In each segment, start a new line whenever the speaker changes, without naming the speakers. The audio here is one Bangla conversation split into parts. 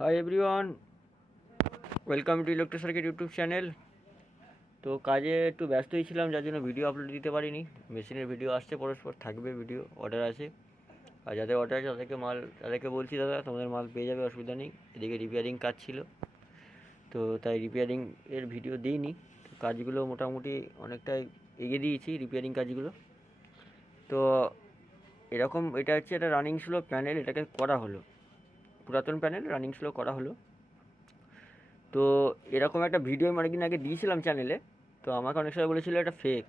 Hi everyone welcome to electro circuit YouTube channel তো কাজে একটু ব্যস্তই ছিলাম, যার জন্য ভিডিও আপলোড দিতে পারিনি। মেশিনের ভিডিও আসছে, পরস্পর থাকবে ভিডিও অর্ডার আছে। আর যাদের অর্ডার আছে, তাদেরকে মাল, তাদেরকে বলছি দাদা, তোমাদের মাল পেয়ে যাবে, অসুবিধা নেই। এদিকে রিপেয়ারিং কাজ ছিল। তো তাই রিপেয়ারিং এর ভিডিও দিইনি। কাজগুলো মোটামুটি অনেকটাই এগিয়ে দিয়েছি রিপেয়ারিং কাজগুলো। তো এরকম, এটা হচ্ছে একটা রানিং স্লো প্যানেল এটাকে করা হলো। পুরাতন প্যানেল রানিং স্লো করা হলো। তো এরকম একটা ভিডিও আমি অনেকদিন আগে দিয়েছিলাম চ্যানেলে তো আমাকে অনেক সময় বলেছিল এটা ফেক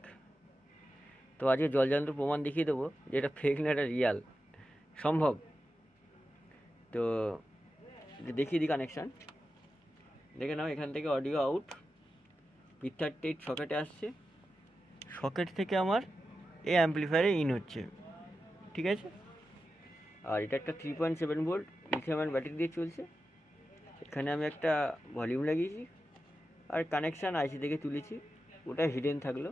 তো আজকে জলজান্ত প্রমাণ দেখিয়ে দেবো যে এটা ফেক না, এটা রিয়াল সম্ভব? তো দেখিয়ে দিই কানেকশান দেখে নাও, এখান থেকে audio out pick thirty eight সকেটে আসছে। সকেট থেকে আমার এই অ্যাম্পলিফায়ারে ইন হচ্ছে। ঠিক আছে? আর এটা একটা three point seven volt lithium battery দিয়ে চলছে। এখানে আমি একটা ভলিউম লাগিয়েছি আর কানেকশান আইসি থেকে তুলেছি, ওটা হিডেন থাকল।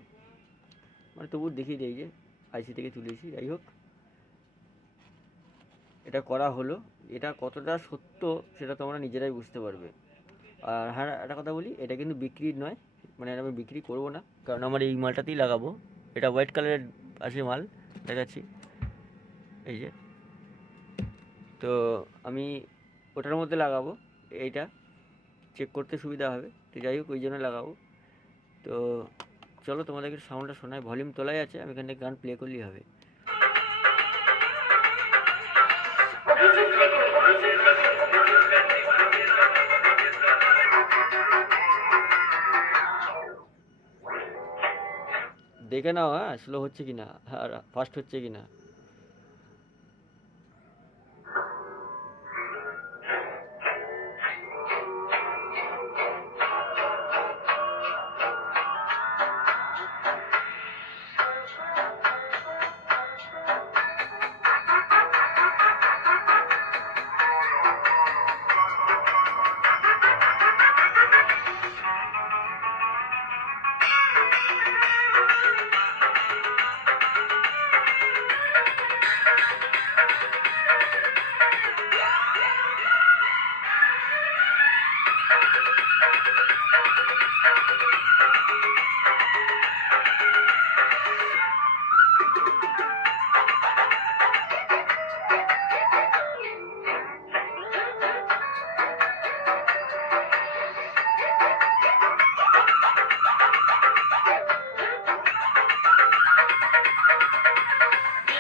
মানে তবু দেখিয়ে দিই যে আইসি থেকে তুলেছি, যাই হোক। এটা করা হলো, এটা কতটা সত্য সেটা তোমরা নিজেরাই বুঝতে পারবে। আর হ্যাঁ একটা কথা বলি, এটা কিন্তু বিক্রির নয় মানে আমি বিক্রি করব না, কারণ আমার এই মালটাতেই লাগাবো। এটা হোয়াইট কালারের আছে মাল, দেখাচ্ছি। এই যে। তো আমি ওটার মধ্যে লাগাবো, এইটা। চেক করতে সুবিধা হবে, তো যাই হোক, ওই জন্য লাগাবো। তো চলো, তোমাদেরকে সাউন্ডটা শোনায় ভলিউম তোলাই আছে, আমি এখান গান প্লে করলেই হবে। দেখে নাও হ্যাঁ স্লো হচ্ছে কি না আর ফাস্ট হচ্ছে কি না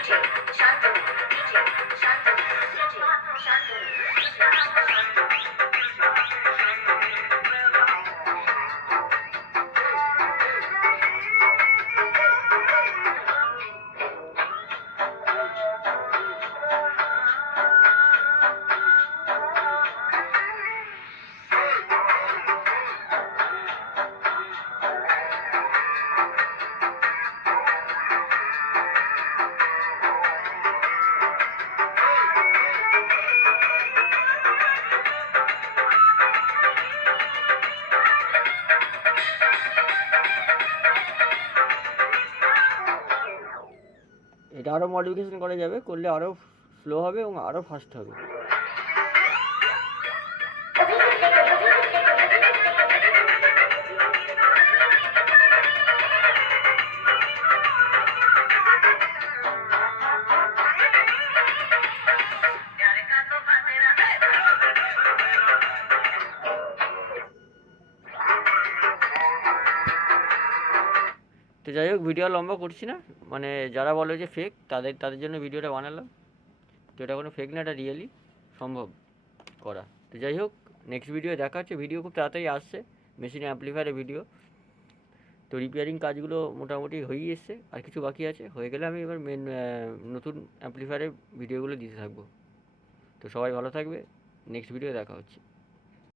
22、3度、22、
এটা আরও মডিফিকেশন করা যাবে করলে আরও স্লো হবে এবং আরও ফাস্ট হবে। তো যাই হোক ভিডিও লম্বা করছি না। মানে যারা বলে যে ফেক তাদের তাদের জন্য ভিডিওটা বানালাম। তো এটা কোনো ফেক না, এটা রিয়েলি সম্ভব করা। তো যাই হোক নেক্সট ভিডিও দেখা হচ্ছে। ভিডিও খুব তাড়াতাড়ি আসছে। মেশিন অ্যাম্পলিফায়ারের ভিডিও তো রিপেয়ারিং কাজগুলো মোটামুটি হয়েই এসছে। আর কিছু বাকি আছে। হয়ে গেলে আমি এবার মেন নতুন অ্যাম্পলিফায়ারের ভিডিওগুলো দিতে থাকব। তো সবাই ভালো থাকবে। নেক্সট ভিডিও দেখা হচ্ছে।